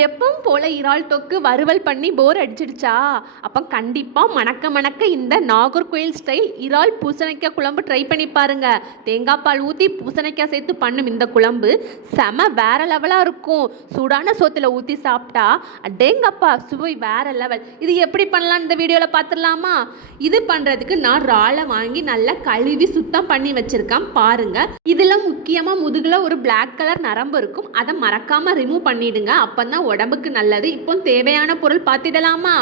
எப்பவும் போல இறால் தொக்கு வறுவல் பண்ணி போர் அடிச்சிடுச்சா? அப்போ கண்டிப்பாக மணக்க மணக்க இந்த நாகர்கோயில் ஸ்டைல் இறால் பூசணிக்காய் குழம்பு ட்ரை பண்ணி பாருங்க. தேங்காய் பால் ஊற்றி பூசணிக்காய் சேர்த்து பண்ணும் இந்த குழம்பு செம வேற லெவலாக இருக்கும். சூடான சோத்தில் ஊற்றி சாப்பிட்டா அடேங்கப்பா சுவை வேற லெவல். இது எப்படி பண்ணலாம் இந்த வீடியோவில் பார்த்துடலாமா? இது பண்ணுறதுக்கு நான் இறாலை வாங்கி நல்லா கழுவி சுத்தம் பண்ணி வச்சுருக்கேன் பாருங்க. இதில் முக்கியமாக முதுகில் ஒரு பிளாக் கலர் நரம்பு இருக்கும், அதை மறக்காமல் ரிமூவ் பண்ணிடுங்க. அப்போ தான் உடம்புக்கு நல்லது. இப்போ தேவையான பொருள் பார்த்திடலாமா?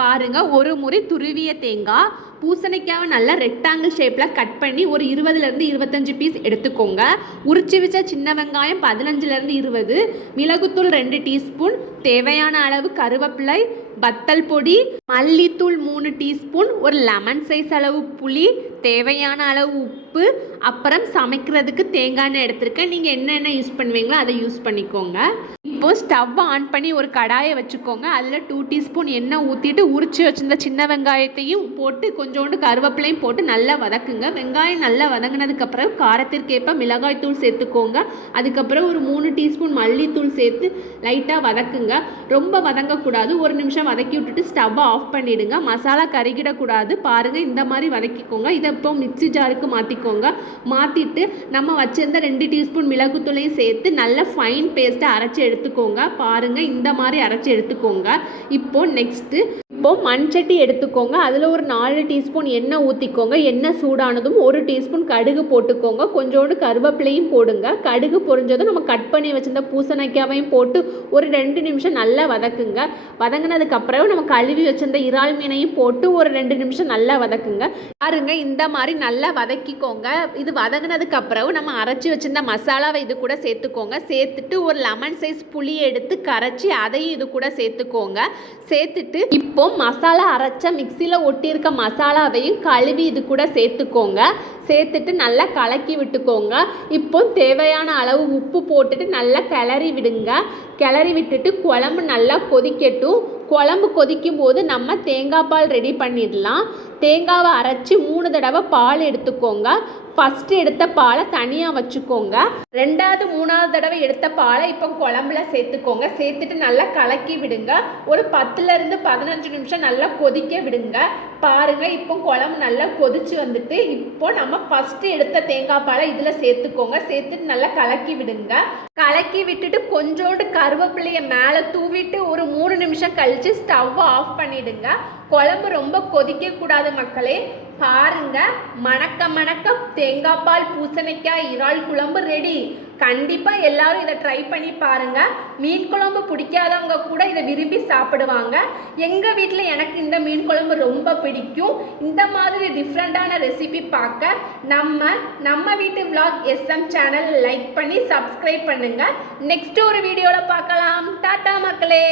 பாருங்க, ஒரு முறை துருவிய தேங்காய், பூசணிக்காவை நல்லா ரெக்டாங்கிள் ஷேப்பில் கட் பண்ணி ஒரு 20லேருந்து 25 பீஸ் எடுத்துக்கோங்க. உரிச்சு வச்ச சின்ன வெங்காயம் 15லேருந்து 20, மிளகுத்தூள் 2 டீஸ்பூன், தேவையான அளவு கருவேப்பிலை, வத்தல் பொடி, மல்லித்தூள் 3 டீஸ்பூன், ஒரு லெமன் சைஸ் அளவு புளி, தேவையான அளவு உப்பு, அப்புறம் சமைக்கிறதுக்கு தேங்காய் எண்ணெய் எடுத்துருக்கேன். நீங்கள் என்னென்ன யூஸ் பண்ணுவீங்களோ அதை யூஸ் பண்ணிக்கோங்க. இப்போது ஸ்டவ் ஆன் பண்ணி ஒரு கடாயை வச்சுக்கோங்க. அதில் 2 டீஸ்பூன் எண்ணெய் ஊற்றிட்டு உரிச்சு வச்சிருந்த சின்ன வெங்காயத்தையும் போட்டு கொஞ்சோண்டு கருவேப்பிலையும் போட்டு நல்லா வதக்குங்க. வெங்காயம் நல்லா வதங்கினதுக்கப்புறம் காரத்திற்கேற்ப மிளகாய் தூள் சேர்த்துக்கோங்க. அதுக்கப்புறம் ஒரு 3 டீஸ்பூன் மல்லித்தூள் சேர்த்து லைட்டாக வதக்குங்க. ரொம்ப வதங்கக்கூடாது. ஒரு நிமிஷம் வதக்கி விட்டுட்டு ஸ்டவ்வை ஆஃப் பண்ணிவிடுங்க. மசாலா கருகிடக்கூடாது. பாருங்கள், இந்த மாதிரி வதக்கிக்கோங்க. இதை இப்போ மிக்ஸி ஜாருக்கு மாற்றிக்கோங்க. மாற்றிட்டு நம்ம வச்சுருந்த 2 டீஸ்பூன் மிளகுத்தூளையும் சேர்த்து நல்ல ஃபைன் பேஸ்ட்டை அரைச்சி எடுத்துக்கோங்க. பாருங்கள், இந்த மாதிரி அரைச்சி எடுத்துக்கோங்க. இப்போது நெக்ஸ்ட்டு மண் சட்டி எடுத்துக்கோங்க. அதில் ஒரு 4 டீஸ்பூன் எண்ணெய் ஊற்றிக்கோங்க. எண்ணெய் சூடானதும் 1 டீஸ்பூன் கடுகு போட்டுக்கோங்க. கொஞ்சோண்டு கருவேப்பிலையும் போடுங்க. கடுகு பொரிஞ்சதும் நம்ம கட் பண்ணி வச்சிருந்த பூசணிக்காவையும் போட்டு ஒரு 2 நிமிஷம் நல்லா வதக்குங்க. வதங்கினதுக்கப்புறம் நம்ம கழுவி வச்சிருந்த இறால் மீனையும் போட்டு ஒரு 2 நிமிஷம் நல்லா வதக்குங்க. பாருங்க, இந்த மாதிரி நல்லா வதக்கிக்கோங்க. இது வதங்கினதுக்கப்புறம் நம்ம அரைச்சி வச்சிருந்த மசாலாவை இது கூட சேர்த்துக்கோங்க. சேர்த்துட்டு ஒரு லெமன் சைஸ் புளி எடுத்து கரைச்சி அதையும் இது கூட சேர்த்துக்கோங்க. சேர்த்துட்டு இப்போ மசாலா அரைச்ச மிக்சியில் ஒட்டியிருக்க மசாலாவையும் கழுவி இது கூட சேர்த்துக்கோங்க. சேர்த்துட்டு நல்லா கலக்கி விட்டுக்கோங்க. இப்போ தேவையான அளவு உப்பு போட்டுட்டு நல்லா கிளறி விடுங்க. கிளறி விட்டுட்டு குழம்பு நல்லா கொதிக்கட்டும். குழம்பு கொதிக்கும் போது நம்ம தேங்காய் பால் ரெடி பண்ணிடலாம். தேங்காவை அரைச்சி 3 தடவை பால் எடுத்துக்கோங்க. ஃபஸ்ட்டு எடுத்த பாலை தனியாக வச்சுக்கோங்க. 2வது 3வது தடவை எடுத்த பாலை இப்போ குழம்புல சேர்த்துக்கோங்க. சேர்த்துட்டு நல்லா கலக்கி விடுங்க. ஒரு 10லேருந்து 15 நிமிஷம் நல்லா கொதிக்க விடுங்க. பாருங்கள், இப்போ குழம்பு நல்லா கொதிச்சு வந்துட்டு இப்போ நம்ம ஃபஸ்ட்டு எடுத்த தேங்காய் பாலை இதில் சேர்த்துக்கோங்க. சேர்த்துட்டு நல்லா கலக்கி விடுங்க. கலக்கி விட்டுட்டு கொஞ்சோண்டு கருவேப்பிலையை மேலே தூவிட்டு ஒரு 3 நிமிஷம் கழித்து ஸ்டவ்வை ஆஃப் பண்ணிவிடுங்க. குழம்பு ரொம்ப கொதிக்கக்கூடாது மக்களே. பாருங்க, மணக்க மணக்க தேங்காய் பால் பூசணிக்காய் இறால் குழம்பு ரெடி. கண்டிப்பாக எல்லாரும் இதை ட்ரை பண்ணி பாருங்கள். மீன் குழம்பு பிடிக்காதவங்க கூட இதை விரும்பி சாப்பிடுவாங்க. எங்கள் வீட்டில் எனக்கு இந்த மீன் குழம்பு ரொம்ப பிடிக்கும். இந்த மாதிரி டிஃப்ரெண்ட்டான ரெசிபி பார்க்க நம்ம வீட்டு vlog SM சேனல் லைக் பண்ணி சப்ஸ்கிரைப் பண்ணுங்கள். நெக்ஸ்ட் ஒரு வீடியோவில் பார்க்கலாம். டாட்டா மக்களே.